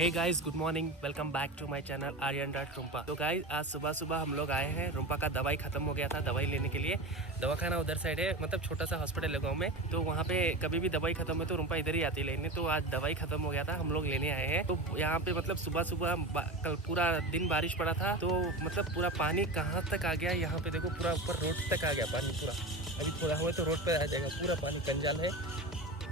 Hey guys, good morning. Welcome back to my channel Aryan dot Rumpa. तो guys, आज सुबह सुबह हम लोग आए हैं। रुम्पा का दवाई खत्म हो गया था, दवाई लेने के लिए। दवाखाना उधर साइड है, मतलब छोटा सा हॉस्पिटल है गाँव में। तो वहाँ पे कभी भी दवाई खत्म हो तो रुम्पा इधर ही आती है लेने। तो आज दवाई खत्म हो गया था, हम लोग लेने आए हैं। तो यहाँ पे मतलब सुबह सुबह कल पूरा दिन बारिश पड़ा था, तो मतलब पूरा पानी कहाँ तक आ गया। यहाँ पे देखो, पूरा ऊपर रोड तक आ गया पानी पूरा। अभी थोड़ा हुआ तो रोड पे आ जाएगा, पूरा पानी कंजाल है।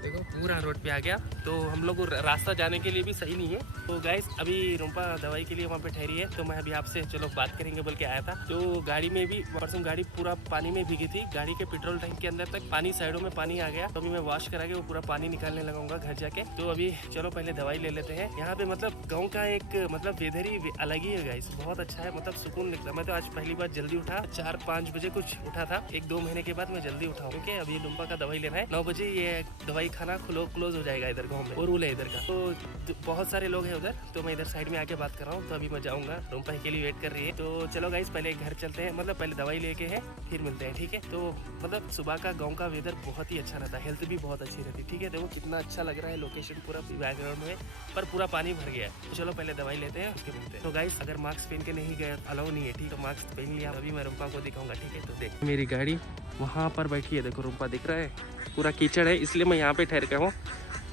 देखो पूरा रोड पे आ गया। तो हम लोग रास्ता जाने के लिए भी सही नहीं है। तो गाइस, अभी रुम्पा दवाई के लिए वहाँ पे ठहरी है। तो मैं अभी आपसे चलो बात करेंगे बोल के आया था। तो गाड़ी में भी परसों गाड़ी पूरा पानी में भीगी थी। गाड़ी के पेट्रोल टैंक के अंदर तक पानी, साइडों में पानी आ गया। तो अभी मैं वॉश करा के वो पूरा पानी निकालने लगाऊंगा घर जाके। तो अभी चलो पहले दवाई ले लेते हैं। यहाँ पे मतलब गाँव का एक मतलब वेदर ही अलग ही है गाइस, बहुत अच्छा है। मतलब सुकून लगता है। मैं तो आज पहली बार जल्दी उठा, 4-5 बजे कुछ उठा था। 1-2 महीने के बाद मैं जल्दी उठा हूँ। अभी रुम्पा का दवाई लेना है। 9 बजे ये दवाई खाना क्लोज हो जाएगा इधर गाँव में, और रूल है इधर का। तो बहुत सारे लोग हैं उधर, तो मैं इधर साइड में आके बात कर रहा हूँ। तो अभी मैं जाऊँगा, रुम्पा के लिए वेट कर रही है। तो चलो गाइस, पहले घर चलते हैं। मतलब पहले दवाई लेके है, फिर मिलते हैं, ठीक है। तो मतलब सुबह का गाँव का वेदर बहुत ही अच्छा रहता है, हेल्थ भी बहुत अच्छी रहती है, ठीक है। देखो कितना अच्छा लग रहा है लोकेशन पूरा बैकग्राउंड में, पर पूरा पानी भर गया है। तो चलो पहले दवाई लेते हैं, उसके मिलते हैं। तो गाइस, अगर मास्क पहन के नहीं गए, अलाउ नहीं है, ठीक है। तो मास्क पहन लिया, अभी मैं रुम्पा को दिखाऊंगा, ठीक है। तो देख, मेरी गाड़ी वहाँ पर बैठी है, देखो रुम्पा दिख रहा है। पूरा कीचड़ है, इसलिए मैं यहाँ पे ठहर गया हूँ।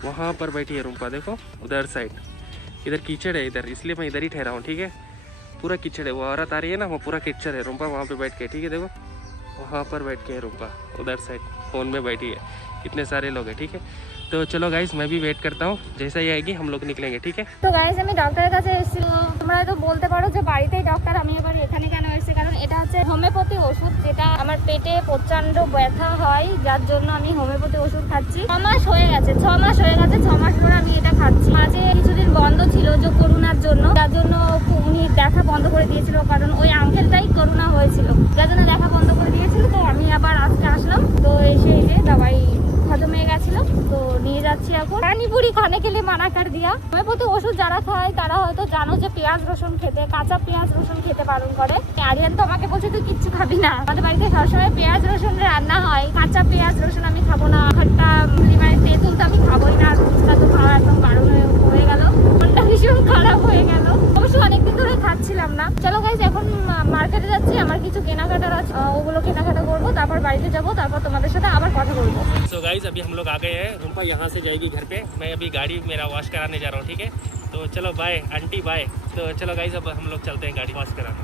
वहाँ पर बैठी है रुम्पा, देखो उधर साइड। इधर कीचड़ है इधर, इसलिए मैं इधर ही ठहरा हूँ, ठीक है। पूरा कीचड़ है, वो औरत आ रही है ना, वो पूरा कीचड़ है। रुम्पा वहाँ पे बैठ के, ठीक है। देखो वहाँ पर बैठ के है रुम्पा, उधर साइड फ़ोन में बैठी है। कितने सारे लोग हैं, ठीक है। तो चलो गाइस, मैं भी वेट करता हूँ, जैसा ही आएगी हम लोग निकलेंगे, ठीक है। তো গাইস, আমি ডক্টরের কাছে এসেছি। তোমরা তো বলতে পারো যে বাড়িতেই ডক্টর, আমি এবার এখানে কেন এসেছি, কারণ এটা হচ্ছে হোমিওপ্যাথি ওষুধ, যেটা আমার পেটে প্রচন্ড ব্যথা হয়, যার জন্য আমি হোমিওপ্যাথি ওষুধ খাচ্ছি। 6 মাস হয়ে গেছে, 6 মাস হয়ে গেছে। 6 মাস ধরে আমি এটা খাচ্ছি। মাঝে কিছুদিন বন্ধ ছিল যে করোনার জন্য, যার জন্য উনি দেখা বন্ধ করে দিয়েছিল, কারণ ওই আঙ্কেলটাই করোনা হয়েছিল, যার জন্য দেখা বন্ধ করে দিয়েছিল। তো আমি আবার আজকে আসলাম, তো এসে এই যে দवाई খতম হয়ে গেছিল, তো নিয়ে যাচ্ছি এখন। পানিপুরি খানে के लिए মানা कर दिया। হোমিওপ্যাথি ওষুধ যারা খায় তারা হয়তো জানো যে পেঁয়াজ রসুন খেতে, কাঁচা পেঁয়াজ রসুন খেতে বারণ করে। আরিয়ান তো আমাকে বলছে তুই কিচ্ছু খাবি না। আমাদের বাড়িতে সবসময় পেঁয়াজ রসুন রান্না হয়, কাঁচা পেঁয়াজ রসুন আমি খাবো না। খট্টা মানে তেঁতুল তো আমি খাবোই না। আর ফুচকা তো খাওয়া একদম বারণ হয়ে গেল, মনটা ভীষণ খারাপ হয়ে গেল। অবশ্য অনেকদিন ধরে খাচ্ছিলাম না। চলো গাইস, এখন মার্কেটে যাচ্ছি, আমার কিছু কেনাকাটার আছে, ওগুলো কেনাকাটা করবো, তারপর বাড়িতে যাবো, তারপর তোমাদের সাথে আবার কথা বলবো। सो गाइस, अभी हम लोग आ गए हैं। रुम्पा यहाँ से जाएगी घर पे, मैं अभी गाड़ी मेरा वॉश कराने जा रहा हूँ, ठीक है। तो चलो बाय आंटी, बाय। तो चलो गाइस, अब हम लोग चलते हैं गाड़ी वॉश कराने।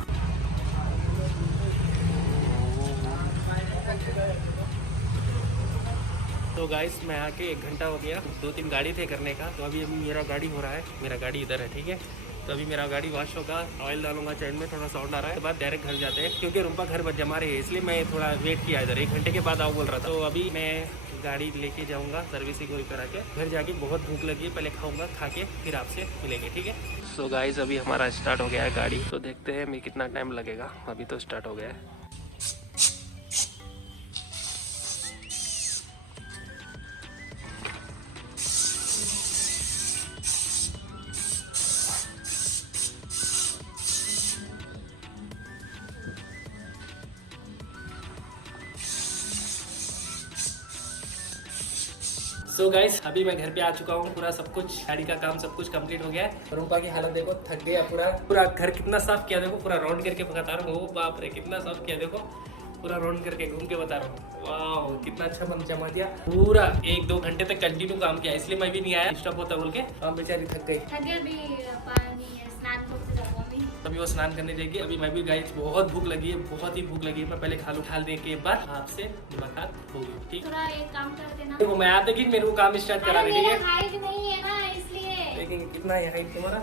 तो गाइस, मैं आके 1 घंटा हो गया, 2-3 गाड़ी थे करने का। तो अभी मेरा गाड़ी हो रहा है, मेरा गाड़ी इधर है, ठीक है। तो अभी मेरा गाड़ी वॉश होगा, ऑयल डालूंगा, चैन में थोड़ा साउंड आ रहा है। उसके बाद डायरेक्ट घर जाते हैं, क्योंकि रुम्पा घर पर जमा रही है, इसलिए मैं थोड़ा वेट किया इधर। 1 घंटे के बाद आओ बोल रहा था। तो अभी मैं गाड़ी लेके जाऊंगा, सर्विसिंग वही करा के घर जाके। बहुत भूख लगी है, पहले खाऊंगा, खा के फिर आपसे मिलेंगे, ठीक है। सो गाइस, अभी हमारा स्टार्ट हो गया है गाड़ी। तो देखते हैं मैं कितना टाइम लगेगा। अभी तो स्टार्ट हो गया है। सो गाइस, अभी मैं घर पे आ चुका हूँ। पूरा सब कुछ, गाड़ी का काम सब कुछ कंप्लीट हो गया है। रुम्पा की हालत देखो, थक गया पूरा। पूरा घर कितना साफ किया देखो, पूरा राउंड करके बता रहा हूँ। ओ बाप रे, कितना साफ किया देखो, पूरा राउंड करके घूम के बता रहा हूँ। वाह, कितना अच्छा बन जमा दिया। पूरा 1-2 घंटे तक कंटिन्यू काम किया, इसलिए मैं भी नहीं आया, डिस्टर्ब होता बोल के। हम बेचारी थक गई। अभी वो स्नान करने जाएगी, अभी मैं भी। गाइस, बहुत भूख लगी है, बहुत ही भूख लगी है। मैं पहले खा लूँ, खाने के बाद आपसे मुलाकात होगी, ठीक। थोड़ा एक काम करते ना, देखो मैं आते कि मेरे को काम स्टार्ट करा दे, ठीक है। हाइट नहीं है ना, इसलिए। लेकिन कितना है हाइट तुम्हारा?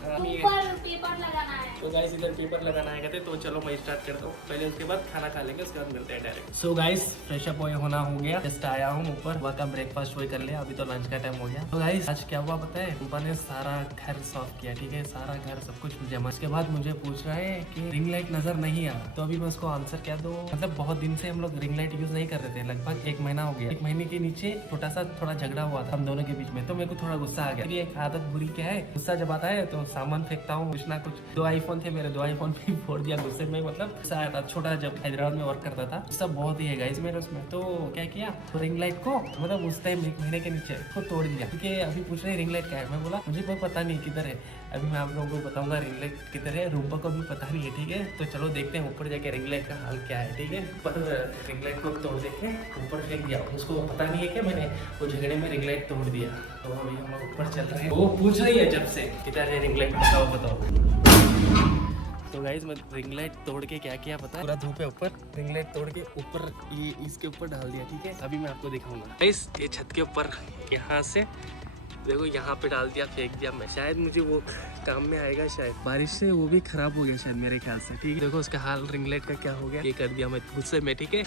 ऊपर पेपर लगाना है। तो गाइस, इधर पेपर लगाना है कहते। तो चलो मैं स्टार्ट करता हूँ पहले, उसके बाद खाना खा लेंगे, उसके बाद मिलते हैं direct. So guys, fresh up होना हो गया, जस्ट आया हूँ ऊपर। वहाँ का ब्रेकफास्ट वही कर लिया, अभी तो लंच का टाइम हो गया। तो गाइस, आज क्या हुआ पता है, रूपा ने सारा घर साफ किया, ठीक है। सारा घर सब कुछ जमा। उसके बाद मुझे पूछ रहा है कि रिंग लाइट नजर नहीं आ रहा। तो अभी मैं उसको आंसर क्या दूं। मतलब बहुत दिन से हम लोग रिंग लाइट यूज नहीं कर रहे थे, लगभग 1 महीना हो गया। 1 महीने के नीचे छोटा सा थोड़ा झगड़ा हुआ था हम दोनों के बीच में। तो मेरे को थोड़ा गुस्सा आ गया। एक आदत बुरी क्या है, गुस्सा जब आता है तो सामान फेंकता हूँ कुछ ना कुछ। 2 आईफोन थे मेरे, 2 आईफोन भी फोड़ दिया गुस्से में, मतलब गुस्सा आया था। छोटा जब हैदराबाद में वर्क करता था, सब बहुत ही है गाइस मेरे उसमें। तो क्या किया, तो रिंग लाइट को मतलब उस टाइम 1 महीने के नीचे को तोड़ दिया। क्योंकि अभी पूछ रहे रिंग लाइट क्या है, मैं बोला मुझे कोई पता नहीं किधर है। अभी मैं आप लोगों को बताऊंगा रिंग लाइट किधर है। रूपा को भी पता नहीं है, ठीक है। तो चलो देखते हैं ऊपर जाके रिंग लाइट का हाल क्या है, ठीक है। पर रिंग लाइट को तोड़ देके ऊपर फेंक दिया, उसको पता नहीं है कि मैंने वो झगड़े में रिंग लाइट तोड़ दिया। तो अभी हम लोग ऊपर चल रहे हैं। वो पूछ रही है जब से किधर है रिंग लाइट, बताओ बताओ। तो गाइस मैं रिंग लाइट तोड़ के क्या किया पता है, पूरा धूप है ऊपर, रिंग लाइट तोड़ के ऊपर ये इसके ऊपर डाल दिया, ठीक है। अभी मैं आपको दिखाऊंगा गाइस, ये छत के ऊपर यहाँ से देखो, यहाँ पे डाल दिया, फेंक दिया मैं। शायद मुझे वो काम में आएगा, शायद बारिश से वो भी खराब हो गया शायद मेरे ख्याल से, ठीक है। देखो उसका हाल रिंग लाइट का क्या हो गया, ये कर दिया मैं गुस्से में, ठीक है।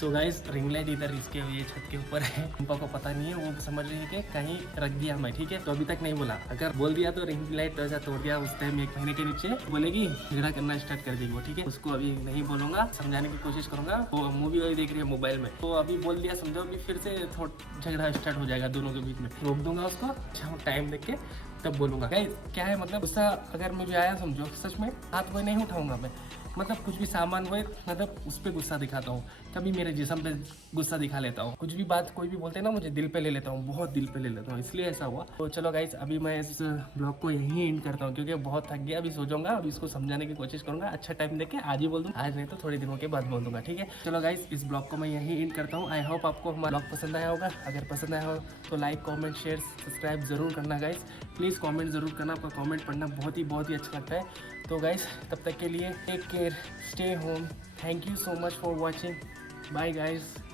सो गाइस रिंग लाइट इधर इसके ये छत के ऊपर है। रूपा को पता नहीं है, वो समझ रही है कि कहीं रख दिया मैं, ठीक है। तो अभी तक नहीं बोला, अगर बोल दिया तो रिंग लाइट ऐसा तोड़ दिया उस टाइम 1 महीने के नीचे, बोलेगी झगड़ा करना स्टार्ट कर देगी वो, ठीक है। उसको अभी नहीं बोलूंगा, समझाने की कोशिश करूंगा। वो मूवी वही देख रही है मोबाइल में, तो अभी बोल दिया समझो, अभी फिर से झगड़ा स्टार्ट हो जाएगा दोनों के बीच में। रोक दूंगा उसको, टाइम देख के तब बोलूंगा। क्या है मतलब गुस्सा अगर मुझे आया समझो, सच में हाथ में नहीं उठाऊंगा मैं, मतलब कुछ भी सामान हुए मतलब उस पर गुस्सा दिखाता हूँ। कभी मेरे जिस्म पे गुस्सा दिखा लेता हूँ, कुछ भी बात कोई भी बोलते हैं ना मुझे दिल पे ले लेता हूँ, बहुत दिल पे ले लेता हूँ, इसलिए ऐसा हुआ। तो चलो गाइस अभी मैं इस ब्लॉग को यहीं एंड करता हूँ, क्योंकि बहुत थक गया। अभी सो जाऊंगा, अभी इसको समझाने की कोशिश करूंगा। अच्छा टाइम देके आज ही बोल दूँ, आज नहीं तो थोड़े दिनों के बाद बोल दूंगा, ठीक है। चलो गाइस इस ब्लॉग को मैं यहीं एंड करता हूँ। आई होप आपको हमारा ब्लॉग पसंद आया होगा। अगर पसंद आया हो तो लाइक कॉमेंट शेयर सब्सक्राइब जरूर करना गाइस। प्लीज़ कॉमेंट जरूर करना, आपका कॉमेंट पढ़ना बहुत ही अच्छा लगता है। तो गाइस तब तक के लिए take care, stay home, thank you so much for watching, bye guys.